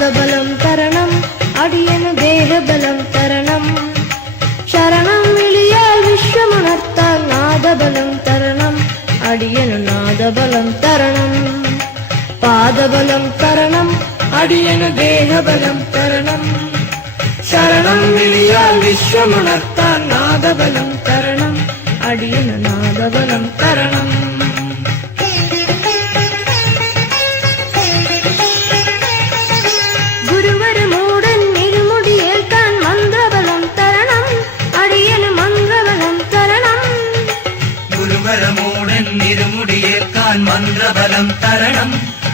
பாதபலம் தரணம். அடியனு தேகபலம் தரணம். சரணம் விழியால் விஸ்வமுணர்த்தால் நாதபலம் தரணம். அடியனு நாதபலம் தரணம். பாதபலம் தரணம். அடியனு தேகபலம் தரணம். சரணம் விழியால் விஸ்வமுணர்த்தால் நாதபலம் தரணம். அடியனு நாதபலம் தரணம். മന്ത്രബലം തരണം.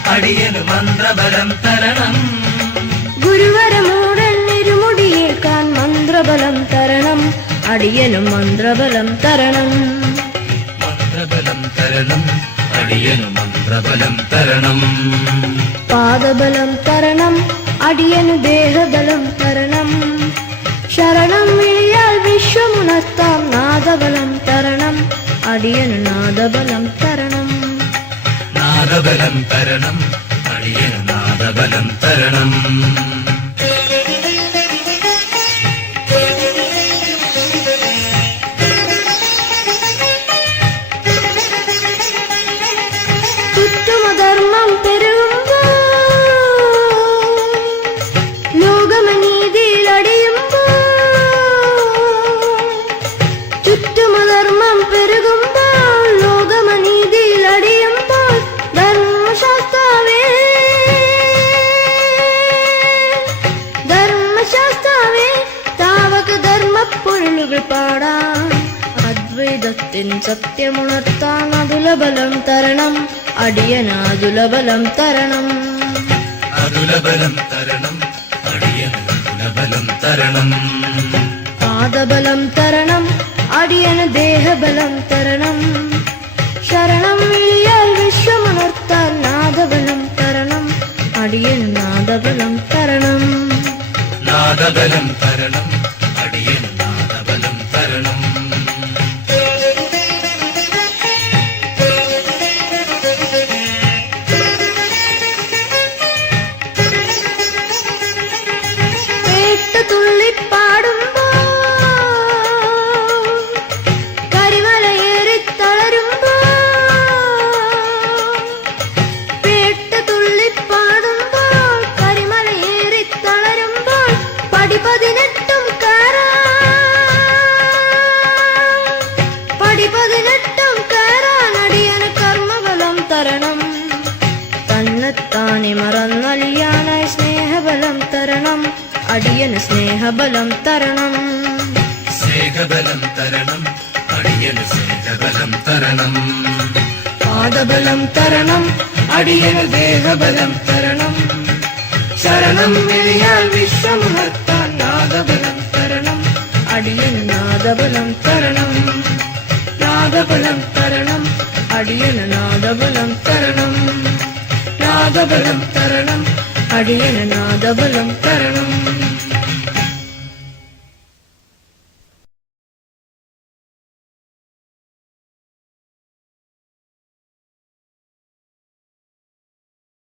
അടിയന് മന്ത്രബലം തരണം. ഗുരുവരമൂടൻ ഇരുമുടിയേൽക്കാൻ മന്ത്രബലം തരണം. അടിയനും മന്ത്രബലം തരണം. മന്ത്രബലം തരണം. അടിയനു മന്ത്രബലം തരണം. പാദബലം തരണം. അടിയനു ദേഹബലം തരണം. ശരണം വിളിയാൽ വിശ്വമുണർത്താം നാദബലം തരണം. അടിയനു നാദബലം തരണം. നാദബലം തരണം. അടിയന് നാദബലം തരണം. ധർമ്മശാസ്താവേ താവക ധർമ്മപ്പൊരുളുകൾ പാടാം. അദ്വൈതത്തിൻ സത്യമുണർത്താൻ അതുലബലം തരണം അടിയനാതുലബലം തരണം. അതുലബലം തരണം അടിയനുലബലം തരണം. പാദബലം തരണം അടിയന ദേഹബലം തരണം. നാദബലം തരണം. പതിനെട്ടും കയറാൻ അടിയന് കർമ്മബലം തരണം. തന്നെത്താനെ മറന്നല്യാണ സ്നേഹബലം തരണം. അടിയന് സ്നേഹബലം തരണം. സ്നേഹബലം തരണം. അടിയന് സ്നേഹബലം തരണം. പാദബലം തരണം. അടിയന് ദേഹബലം തരണം. ശരണം വിളിയാൽ വിശ്വമുണർത്താൻ നാദബലം തരണം. അടിയൻ നാദബലം തരണം. നാദബലം തരണം അടിയന് നാദബലം തരണം നാദബലം തരണം അടിയന് നാദബലം തരണം